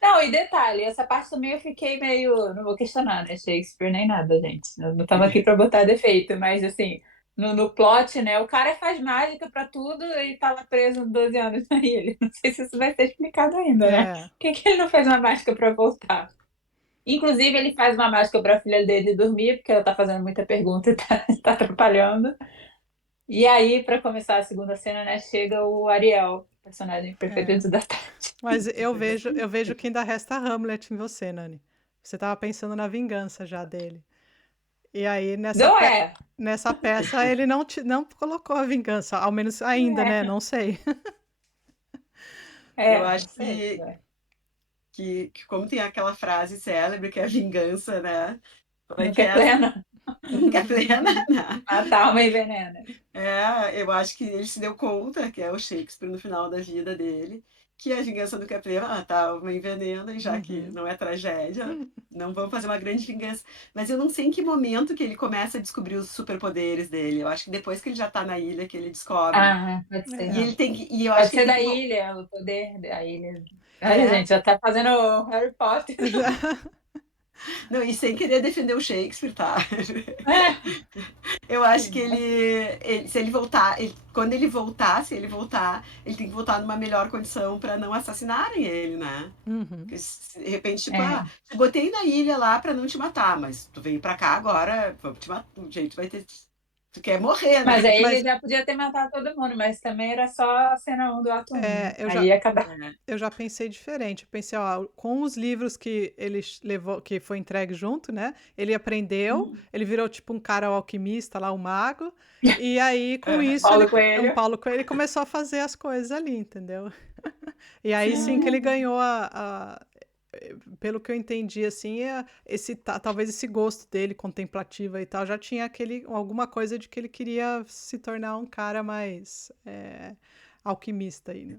Não, e detalhe, essa parte também eu fiquei meio. Não vou questionar, né? Shakespeare nem nada, gente. Eu não tava aqui pra botar defeito, mas assim, no plot, né? O cara faz mágica pra tudo e tá lá preso 12 anos na ilha. Não sei se isso vai ser explicado ainda, né? É, Por que que ele não fez uma mágica pra voltar? Inclusive, ele faz uma mágica pra filha dele dormir, porque ela tá fazendo muita pergunta e tá atrapalhando. E aí, pra começar a segunda cena, né? Chega o Ariel, personagem é. preferido da tarde. Mas eu vejo que ainda resta Hamlet em você, Nani. Você estava pensando na vingança já dele. E aí, Não é? nessa peça, ele não colocou a vingança, ao menos ainda, né? Não sei. Eu Não acho sei. que como tem aquela frase célebre que é a vingança, né? Como é que Nunca é é? plena. Nunca é plena, né? Mata a alma envenena. Eu acho que ele se deu conta, que é o Shakespeare no final da vida dele, que a vingança nunca é plena, tá uma envenena, e já que Uhum. não é tragédia, não vamos fazer uma grande vingança. Mas eu não sei em que momento que ele começa a descobrir os superpoderes dele. Eu acho que depois que ele já tá na ilha que ele descobre. Pode ser. E É. ele tem que, e eu acho Pode que ele ser tem da que, ilha, o poder da ilha. Olha, é, gente, já tá fazendo Harry Potter. não, e sem querer defender o Shakespeare, tá? É. Eu acho que se ele voltar, quando ele voltar, se ele voltar, ele tem que voltar numa melhor condição para não assassinarem ele, né? Uhum. Porque de repente, tipo, É. te botei na ilha lá para não te matar, mas tu veio para cá agora, vamos te matar, o jeito vai ter, tu quer morrer, né? Mas aí ele Mas já podia ter matado todo mundo, mas também era só a cena 1 do ato 1, né? eu Aí já, ia acabar. É, eu já pensei diferente. Eu pensei, ó, com os livros que ele levou, que foi entregue junto, né? Ele aprendeu, ele virou tipo um cara alquimista lá, um mago. E aí, com isso, Paulo um Coelho. Paulo Coelho, ele começou a fazer as coisas ali, entendeu? E aí sim que ele Ah, ganhou pelo que eu entendi, assim, talvez esse gosto dele, contemplativo e tal, já tinha alguma coisa de que ele queria se tornar um cara mais alquimista aí, né?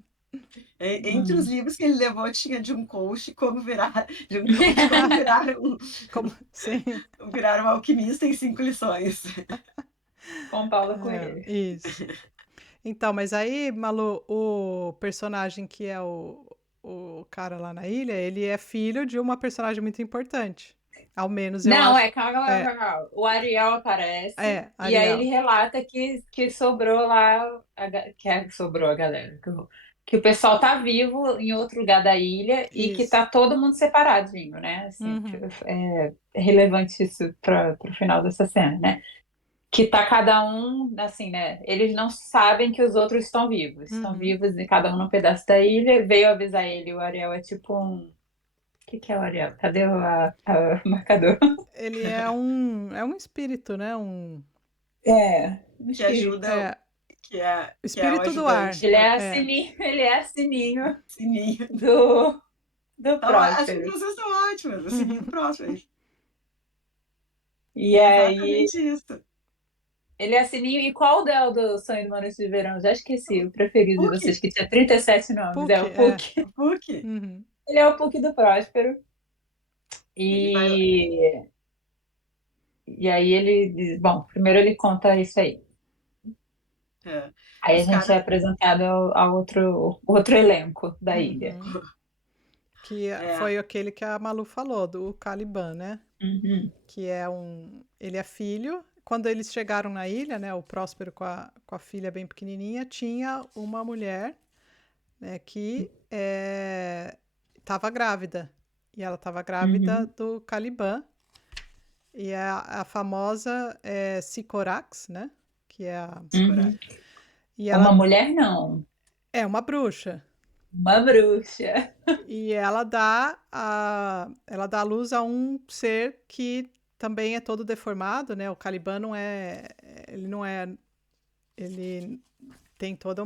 entre os livros que ele levou tinha de um coach de um coach como virar Como, sim, virar um alquimista em 5 lições. com Paulo Coelho. isso. Então, mas aí, Malu, o personagem que é o cara lá na ilha, ele é filho de uma personagem muito importante. Ao menos eu Não, acho. É, calma. O Ariel aparece e aí ele Ariel. relata que sobrou lá, sobrou a galera. Que o pessoal tá vivo em outro lugar da ilha e que Isso. tá todo mundo separadinho, né? Assim, Uhum. é relevante isso para o final dessa cena, né? Que tá cada um, assim, né? Eles não sabem que os outros estão vivos. Estão Uhum. vivos e cada um num pedaço da ilha. Veio avisar ele, o Ariel é tipo um. O que é o Ariel? Cadê o marcador? Ele é um espírito, né? Um Que espírito. ajuda, É, que é o espírito do ar. ajudante É. Ele é a sininho Sininho. do Então, as Próspero. comparações estão ótimas, o sininho do próximo. E É aí, exatamente isso. ele é a sininho. E qual é o do Sonho do Maurício de Verão? Já esqueci, o preferido de Puck, vocês, que tinha 37 nomes. É Puck, o é. Puck. Puck, Uhum. Ele é o Puck do Próspero. ele vai lá. E, e aí ele diz, bom, primeiro ele conta isso aí. É. Aí a Os gente é caras. apresentado ao outro elenco da ilha. Uhum. Que É. foi aquele que a Malu falou, do Caliban, né? Uhum. Que é ele é filho. Quando eles chegaram na ilha, né, o Próspero com a filha bem pequenininha, tinha uma mulher, né, que estava grávida. E ela estava grávida Uhum. do Caliban. E é a famosa Sycorax, né? Que é a. Uhum. Escoragem. E Uma ela mulher, não. é uma bruxa. Uma bruxa. E ela dá à luz a um ser que também é todo deformado, né? O Caliban não é, ele não é, ele tem toda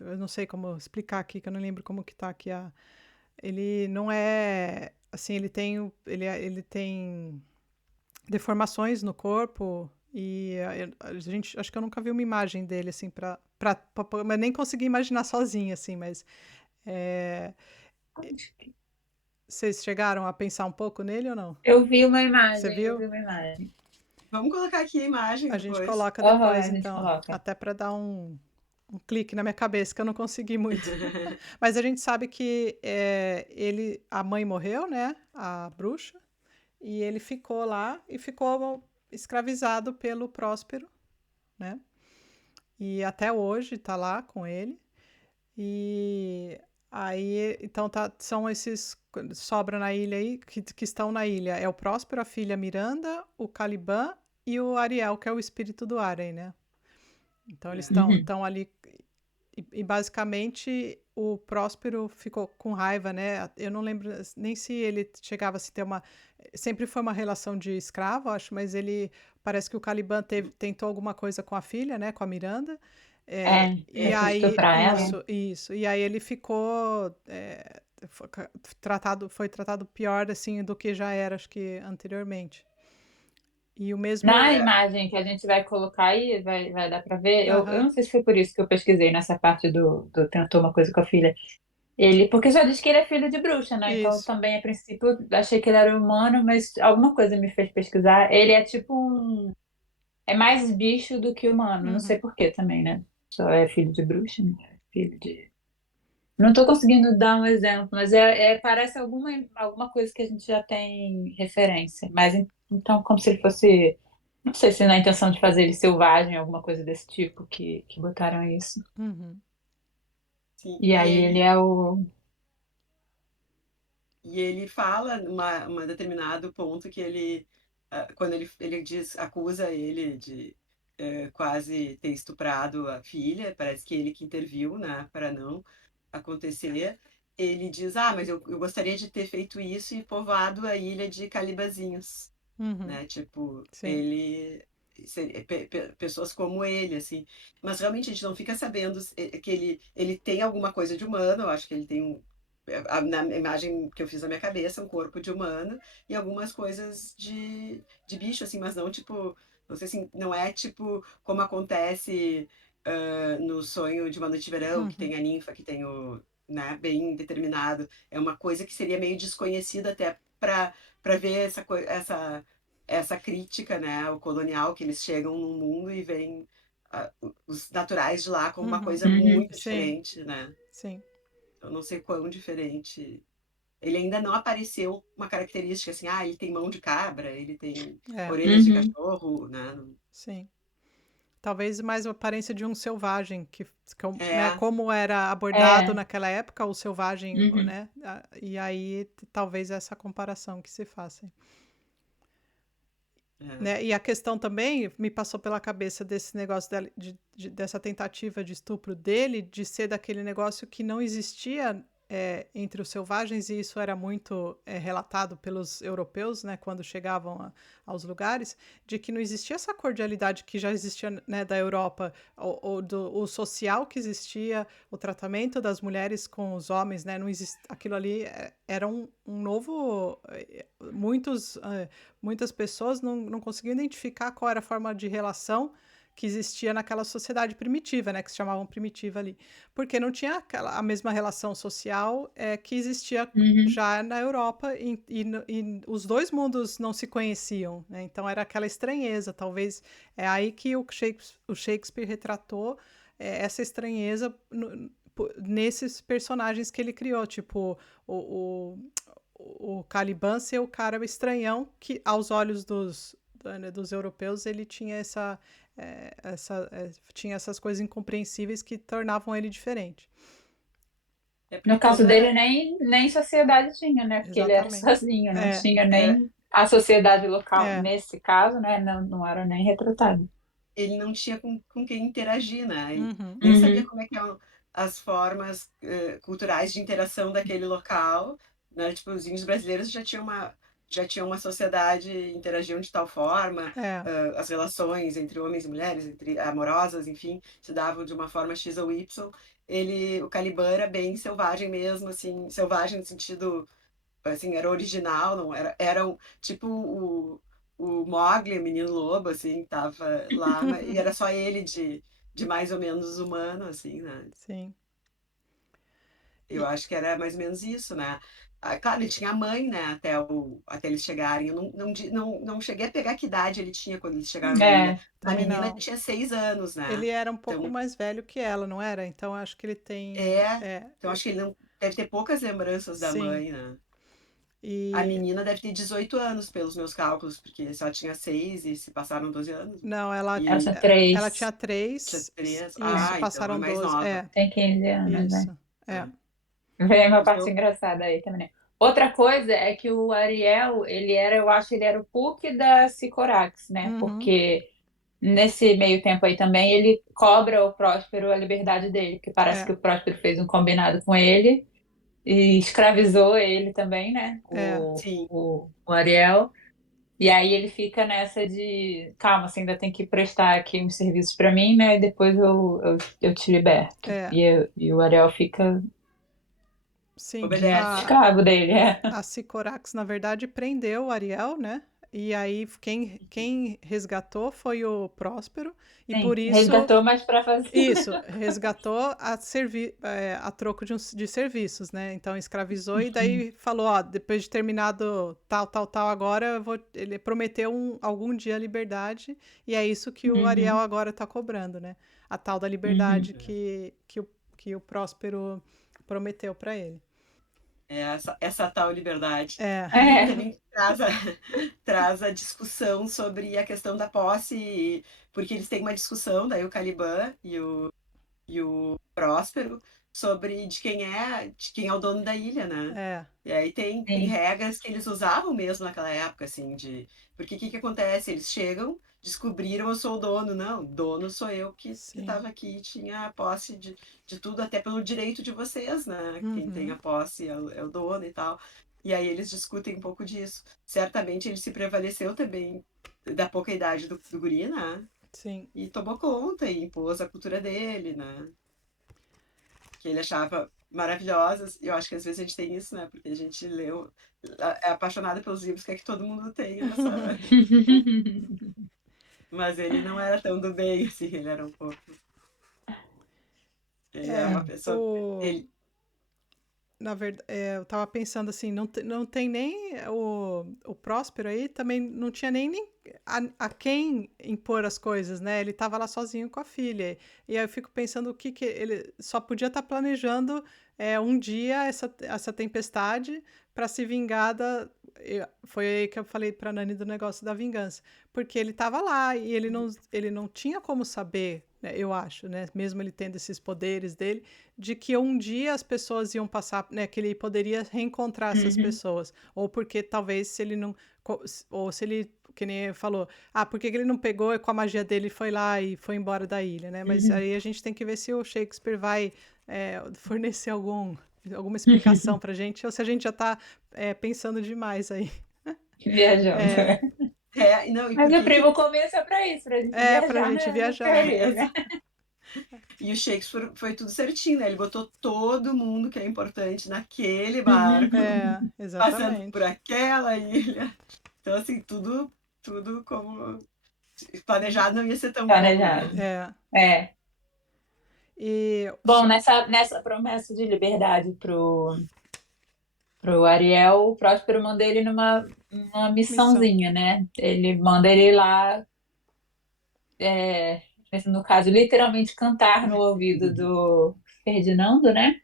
eu não sei como explicar aqui, que eu não lembro como que tá aqui ele não é, assim, ele tem deformações no corpo e a gente, acho que eu nunca vi uma imagem dele assim mas nem consegui imaginar sozinha assim, mas é, vocês chegaram a pensar um pouco nele ou não? Você Eu viu? vi uma imagem. Vamos colocar aqui a imagem A gente depois. coloca Aham, depois, a gente então, coloca. até para dar um clique na minha cabeça, que eu não consegui muito. Mas a gente sabe que a mãe morreu, né? A bruxa, e ele ficou lá e ficou escravizado pelo Próspero, né? E até hoje tá lá com ele. E aí, então são esses sobra na ilha aí que estão na ilha. É o Próspero, a filha Miranda, o Caliban e o Ariel, que é o espírito do ar aí, né? Então eles É. Uhum. estão ali e basicamente o Próspero ficou com raiva, né? Eu não lembro nem se ele chegava a se ter sempre foi uma relação de escravo, acho, mas ele parece que o Caliban tentou alguma coisa com a filha, né? Com a Miranda. E Tentou aí, estuprar ela. isso. E aí ele ficou foi tratado pior assim do que já era, acho que anteriormente. E o Na mesmo. É. imagem que a gente vai colocar aí, vai dar pra ver. Eu Aham, não sei se foi por isso que eu pesquisei nessa parte do tentou uma coisa com a filha. Porque já diz que ele é filho de bruxa, né? Então isso. também, a princípio, achei que ele era humano, mas alguma coisa me fez pesquisar. Ele é tipo um. É mais bicho do que humano. Não sei Uhum, por quê também, né? Só é filho de bruxa, né? Filho de. Não estou conseguindo dar um exemplo, mas parece alguma coisa que a gente já tem referência. Mas então, como se ele fosse. Não sei se na intenção de fazer ele selvagem, alguma coisa desse tipo, que botaram isso. uhum, Sim. E aí ele é o. E ele fala numa determinado ponto que quando ele acusa ele de quase ter estuprado a filha, parece que ele que interviu, né, para não acontecer. Ele diz, mas eu gostaria de ter feito isso e povoado a ilha de Calibazinhos, uhum, né, tipo, sim. pessoas como ele, assim. Mas realmente a gente não fica sabendo que ele tem alguma coisa de humano, eu acho que ele tem na imagem que eu fiz na minha cabeça, um corpo de humano e algumas coisas de bicho, assim, mas não tipo, não sei assim, não é tipo como acontece no Sonho de uma Noite de Verão, que Uhum, tem a ninfa, que tem né, bem determinado. É uma coisa que seria meio desconhecida até para ver essa crítica, né, ao colonial, que eles chegam no mundo e veem os naturais de lá como uma uhum. coisa Uhum. muito Sim, diferente, né? sim. Eu não sei quão diferente. Ele ainda não apareceu uma característica assim, ele tem mão de cabra, ele tem É, orelhas de Uhum. cachorro, né? sim. Talvez mais a aparência de um selvagem, né, É, como era abordado É. naquela época, o selvagem, Uhum. né? E aí talvez essa comparação que se faça. é. Né? E a questão também me passou pela cabeça desse negócio dessa tentativa de estupro dele, de ser daquele negócio que não existia entre os selvagens, e isso era muito relatado pelos europeus, né, quando chegavam aos lugares, de que não existia essa cordialidade que já existia, né, da Europa, o social que existia, o tratamento das mulheres com os homens, né, não aquilo ali era um novo. Muitas pessoas não conseguiam identificar qual era a forma de relação que existia naquela sociedade primitiva, né, que se chamavam primitiva ali, porque não tinha a mesma relação social que existia Uhum. já na Europa e os dois mundos não se conheciam, né? Então era aquela estranheza, talvez é aí que o Shakespeare retratou essa estranheza nesses personagens que ele criou, tipo o, o Caliban ser o cara estranhão que, aos olhos dos europeus, ele tinha tinha essas coisas incompreensíveis que tornavam ele diferente. É No porque caso toda. dele, nem sociedade tinha, né? Porque ele era Exatamente. sozinho, não É, tinha É, nem a sociedade local. é, Nesse caso, né? Não era nem retratado. ele não tinha com quem interagir, né? Ele uhum, nem sabia Uhum. como é que eram as formas culturais de interação daquele local, né? Tipo, os índios brasileiros já tinham uma sociedade, interagiam de tal forma, é, as relações entre homens e mulheres, entre amorosas, enfim, se davam de uma forma X ou Y. O Caliban era bem selvagem mesmo, assim, selvagem no sentido assim, era original, não era tipo o Mowgli, o menino lobo, assim, tava lá, e era só ele de mais ou menos humano, assim, né? sim. Eu E, acho que era mais ou menos isso, né? Claro, ele tinha a mãe, né, até eles chegarem. Eu não cheguei a pegar que idade ele tinha quando eles chegaram na ilha. É, A também menina não. tinha 6 anos, né? Ele era um pouco Então, mais velho que ela, não era? Então acho que ele tem. é. Então, acho que ele não deve ter poucas lembranças da Sim. mãe, né? A E menina deve ter 18 anos, pelos meus cálculos, porque se ela tinha 6 e se passaram 12 anos. não, ela E tinha ela tinha três. tinha 3, 3. isso, Então é passaram mais 12. nova. Tem 15 anos, né? Isso. É. É. Vem uma O parte seu. engraçada aí também, né? Outra coisa é que o Ariel, eu acho que ele era o Puck da Sycorax, né? Uhum. Porque nesse meio tempo aí também ele cobra o Próspero a liberdade dele, porque parece que É, o Próspero fez um combinado com ele e escravizou ele também, né? é, Sim. O Ariel. E aí ele fica nessa de, calma, você ainda tem que prestar aqui uns serviços para mim, né? E depois eu te liberto. é. E o Ariel fica Sim, Obedece. escravo dele, é. a Sycorax, na verdade, prendeu o Ariel, né? E aí quem resgatou foi o Próspero, e por Sim, isso, resgatou, mas para fazer. isso, resgatou a troco de serviços, né? Então escravizou e daí falou, ó, depois de terminado tal, agora ele prometeu algum dia a liberdade, e é isso que o Ariel Uhum, agora tá cobrando, né? A tal da liberdade uhum. que o Próspero prometeu para ele. É essa tal liberdade. É, E É. também traz a discussão sobre a questão da posse, porque eles têm uma discussão, daí o Caliban e o Próspero, sobre de quem é o dono da ilha, né? é, E aí tem Sim. regras que eles usavam mesmo naquela época, assim, porque o que que acontece? Eles chegam, descobriram eu sou o dono. Não, dono sou eu que sim. estava aqui e tinha a posse de tudo, até pelo direito de vocês, né? Quem tem Uhum, a posse é o dono e tal. E aí eles discutem um pouco disso. Certamente ele se prevaleceu também da pouca idade do guri, né? sim. E tomou conta e impôs a cultura dele, né? Que ele achava maravilhosas. E eu acho que às vezes a gente tem isso, né? Porque a gente leu, é apaixonada pelos livros, quer que todo mundo tenha essa. Mas ele não era tão do bem, assim, ele era um pouco. Ele era É, uma pessoa. Ele. na verdade, eu tava pensando assim, não tem nem o Próspero aí, também não tinha nem a quem impor as coisas, né? Ele tava lá sozinho com a filha. E aí eu fico pensando o que ele só podia estar planejando um dia essa tempestade para se vingar foi aí que eu falei pra Nani do negócio da vingança, porque ele estava lá e ele não tinha como saber, né, eu acho, né, mesmo ele tendo esses poderes dele, de que um dia as pessoas iam passar, né, que ele poderia reencontrar essas Uhum, pessoas, ou porque talvez se ele não, ou se ele, que nem ele falou, por que que ele não pegou e com a magia dele foi lá e foi embora da ilha, né, mas uhum. aí a gente tem que ver se o Shakespeare vai fornecer alguma explicação pra gente, ou se a gente já tá pensando demais aí. Viajando. É, Não, e Mas por o que que primo começo é pra isso, pra gente pra viajar gente nas viajar. teorias, né? E o Shakespeare foi tudo certinho, né? Ele botou todo mundo que é importante naquele Uhum. barco, passando por Exatamente. aquela ilha. Então, assim, tudo como planejado não ia ser tão bom, né? Planejado. É. É. E Bom, nessa promessa de liberdade pro Ariel, o Próspero manda ele numa missão. missãozinha, né? Ele manda ele lá, no caso, literalmente cantar no ouvido do Ferdinando, né?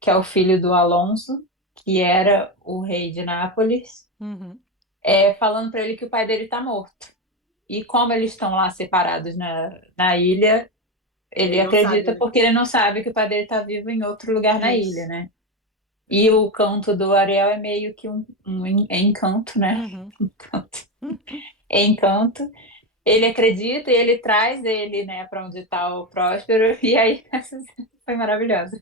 Que é o filho do Alonso, que era o rei de Nápoles, Uhum. falando para ele que o pai dele está morto. E como eles estão lá separados na ilha, ele Ele não acredita sabe, né? porque ele não sabe que o pai dele está vivo em outro lugar na ilha, Isso. né? E o canto do Ariel é meio que um encanto, né? Uhum. Encanto. Encanto. Ele acredita e ele traz ele, né, para onde está o Próspero. E aí, essa cena foi maravilhosa.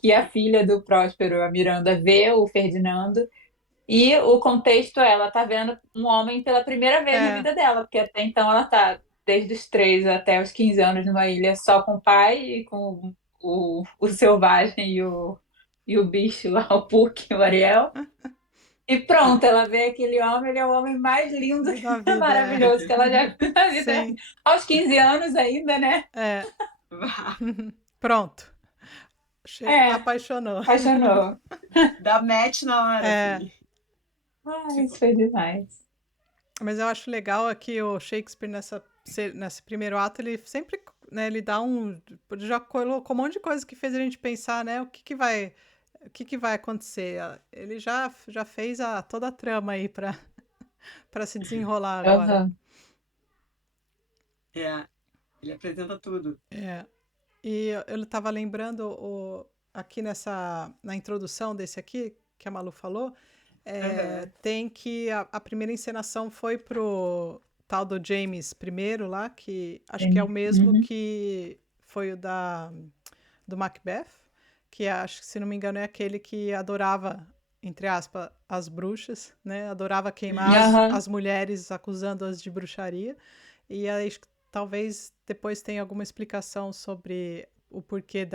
Que a filha do Próspero, a Miranda, vê o Ferdinando. E o contexto é, ela tá vendo um homem pela primeira vez na É. vida dela, porque até então ela tá desde os 3 até os 15 anos numa ilha só com o pai e com o selvagem e o bicho lá, o Puck, o Ariel. E pronto, ela vê aquele homem, ele é o homem mais lindo, Da vida, maravilhoso que ela já viu na vida. Sim. Aos 15 anos ainda, né? É. Pronto. É, Apaixonou. apaixonou. Dá match na hora, É. assim. Ai, isso Tipo, foi demais. Mas eu acho legal aqui o Shakespeare nesse primeiro ato, ele sempre, né, ele dá já colocou um monte de coisa que fez a gente pensar, né, o que que vai acontecer. Ele já fez toda a trama aí pra para se desenrolar agora. Aham. ele apresenta tudo. É. E eu estava lembrando aqui na introdução desse aqui, que a Malu falou, Aham. tem que a primeira encenação foi pro tal do James I lá, que acho que é o Sim. mesmo Uhum. que foi o do Macbeth, que acho que, se não me engano, é aquele que adorava, entre aspas, as bruxas, né? Adorava queimar Aham. as mulheres, acusando-as de bruxaria. E aí, talvez depois tenha alguma explicação sobre o porquê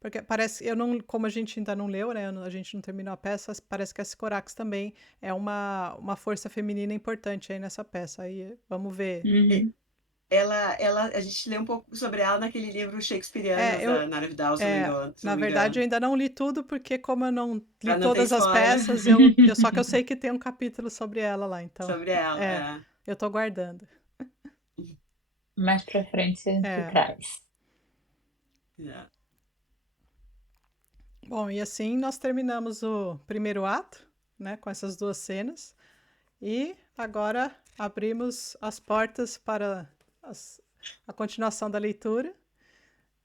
porque parece, como a gente ainda não leu, né? A gente não terminou a peça, parece que a Sycorax também é uma força feminina importante aí nessa peça. Aí vamos ver. E Uhum. a gente lê um pouco sobre ela naquele livro É, Shakespeareanos eu, da Nara Vidal, se não me engano. Se na não me verdade, eu engano. ainda não li tudo, porque como eu não li Pra não ter todas as spoiler peças, só que eu sei que tem um capítulo sobre ela lá, então, sobre ela. eu tô guardando. Mais pra frente a gente É. traz. É. Bom, e assim nós terminamos o primeiro ato, né, com essas duas cenas. E agora abrimos as portas para a continuação da leitura.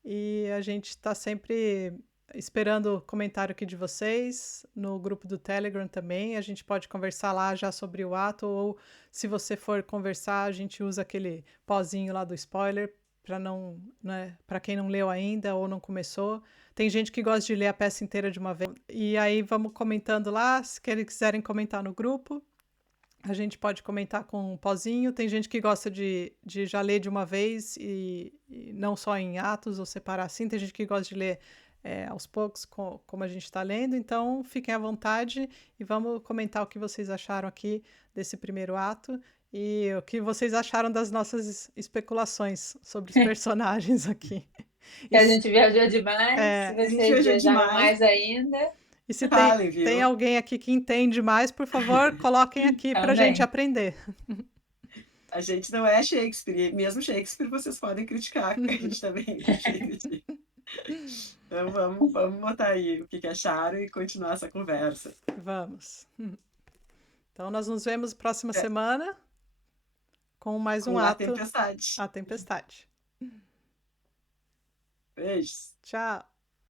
E a gente está sempre esperando o comentário aqui de vocês, no grupo do Telegram também. A gente pode conversar lá já sobre o ato, ou se você for conversar, a gente usa aquele pozinho lá do spoiler para não, né, para quem não leu ainda ou não começou. Tem gente que gosta de ler a peça inteira de uma vez. E aí vamos comentando lá, se quiserem comentar no grupo. A gente pode comentar com um pozinho. Tem gente que gosta de já ler de uma vez e não só em atos ou separar assim. Tem gente que gosta de ler aos poucos, como a gente está lendo. Então, fiquem à vontade e vamos comentar o que vocês acharam aqui desse primeiro ato e o que vocês acharam das nossas especulações sobre os personagens aqui. Que a gente viajou demais, se A gente vocês viajou viajaram demais. mais ainda, E se Falem, tem viu? alguém aqui que entende mais, por favor, coloquem aqui para a gente também. aprender. A gente não é Shakespeare. E mesmo Shakespeare vocês podem criticar. A gente também critica. Então vamos botar aí o que acharam e continuar essa conversa. Vamos. Então, nós nos vemos próxima É, semana com mais um com a ato, tempestade. a tempestade. Beijos. Tchau.